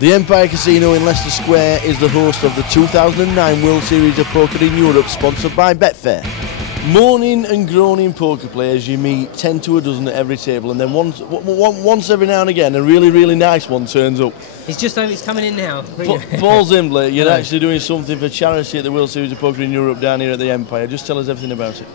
The Empire Casino in Leicester Square is the host of the 2009 World Series of Poker in Europe, sponsored by Betfair. Moaning and groaning poker players you meet 10 to a dozen at every table, and then once every now and again a really nice one turns up. He's coming in now. Paul Zimbler, you're actually doing something for charity at the World Series of Poker in Europe down here at the Empire. Just tell us everything about it.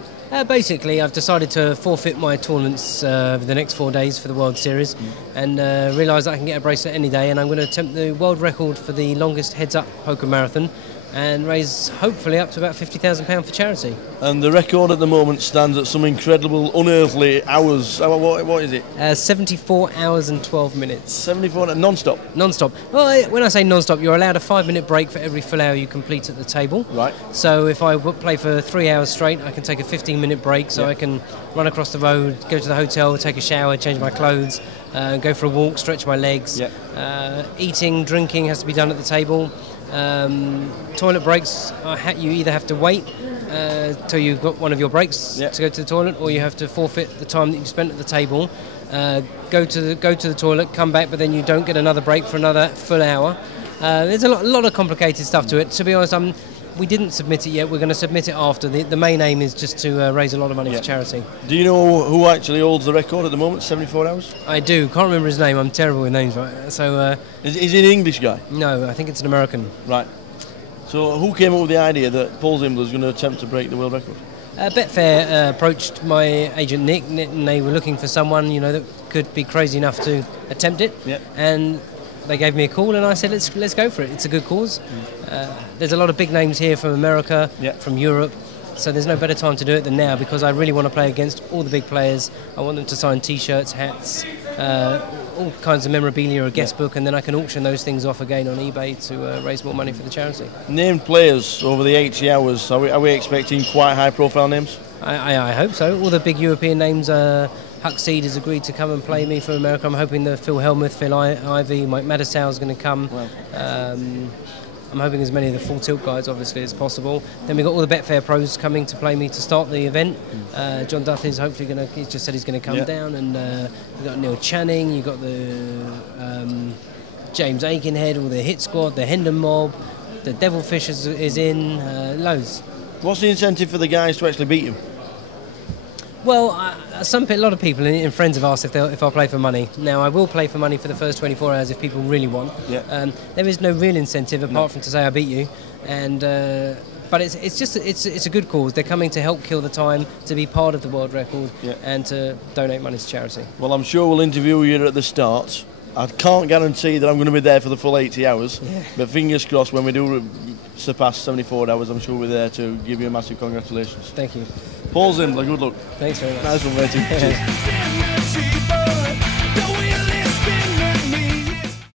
Basically, I've decided to forfeit my tournaments over the next 4 days for the World Series, and realise that I can get a bracelet any day, and I'm going to attempt the world record for the longest heads-up poker marathon and raise hopefully up to about £50,000 for charity. And the record at the moment stands at some incredible, unearthly hours. What is it? 74 hours and 12 minutes. 74 non-stop? Non-stop. Well, when I say non-stop, you're allowed a 5-minute break for every full hour you complete at the table. Right. So if I play for 3 hours straight, I can take a 15-minute break, so I can run across the road, go to the hotel, take a shower, change my clothes, go for a walk, stretch my legs. Eating, drinking has to be done at the table. Toilet breaks, you either have to wait till you've got one of your breaks to go to the toilet, or you have to forfeit the time that you spent at the table, go to the toilet, come back, but then you don't get another break for another full hour. There's a lot of complicated stuff to it. To be honest, we didn't submit it yet. We're going to submit it after. The main aim is just to raise a lot of money for charity. Do you know who actually holds the record at the moment, 74 hours? I do. Can't remember his name. I'm terrible with names, right? So is he an English guy? No, I think it's an American. Right. So who came up with the idea that Paul Zimbler is going to attempt to break the world record? Betfair approached my agent Nick, and they were looking for someone that could be crazy enough to attempt it. And they gave me a call, and I said, let's go for it. It's a good cause. There's a lot of big names here from America, from Europe, so there's no better time to do it than now, because I really want to play against all the big players. I want them to sign T-shirts, hats, all kinds of memorabilia, a guest book, and then I can auction those things off again on eBay to raise more money for the charity. Named players over the 80 hours, are we expecting quite high-profile names? I hope so. All the big European names. Huckseed has agreed to come and play me for America. I'm hoping that Phil Hellmuth, Phil Ivey, Mike Madisau is going to come. Wow. I'm hoping as many of the full tilt guys, obviously, as possible. Then we've got all the Betfair pros coming to play me to start the event. John Duff is hopefully going to, he's just said he's going to come down. And you've got Neil Channing, you've got the James Aikenhead, all the Hit Squad, the Hendon Mob, the Devilfish is in, loads. What's the incentive for the guys to actually beat you? Well, a lot of people and friends have asked if I'll play for money. Now, I will play for money for the first 24 hours if people really want. There is no real incentive apart from to say I beat you, and but it's a good cause. They're coming to help kill the time, to be part of the world record, and to donate money to charity. Well, I'm sure we'll interview you at the start. I can't guarantee that I'm going to be there for the full 80 hours, but fingers crossed, when we do surpass 74 hours, I'm sure we're there to give you a massive congratulations. Thank you. Paul Zimbler, good luck. Thanks very much. Nice one, matey. Cheers.